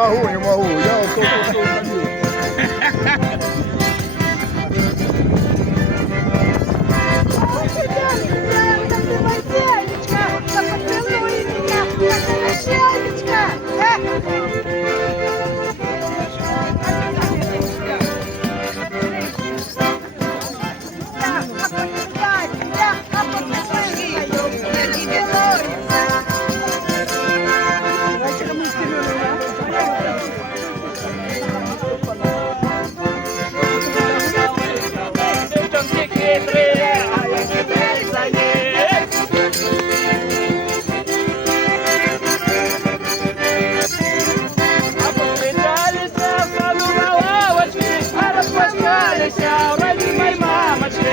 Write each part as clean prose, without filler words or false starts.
могу, не могу. Я вот только что уходил. Родимой мамочки.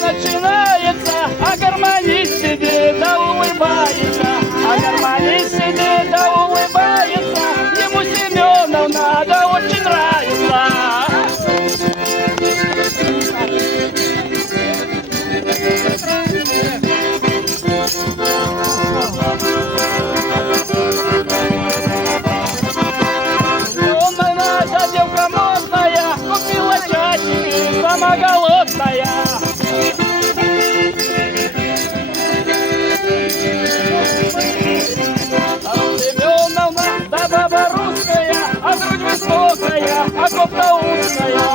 Начинается, а гармонист сидит да улыбается, а гармонист сидит да улыбается, ему Семеновна да очень нравится. Наша девка модная, купила часики, сама голодная. Семеновна, да баба русская, а грудь высокая, а кофта узкая.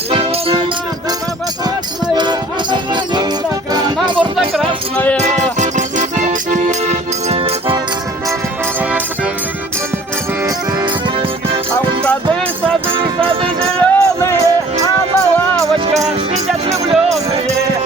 Семеновна, да баба классная, а морда красная. А у сады зеленые, а на лавочках сидят влюбленные.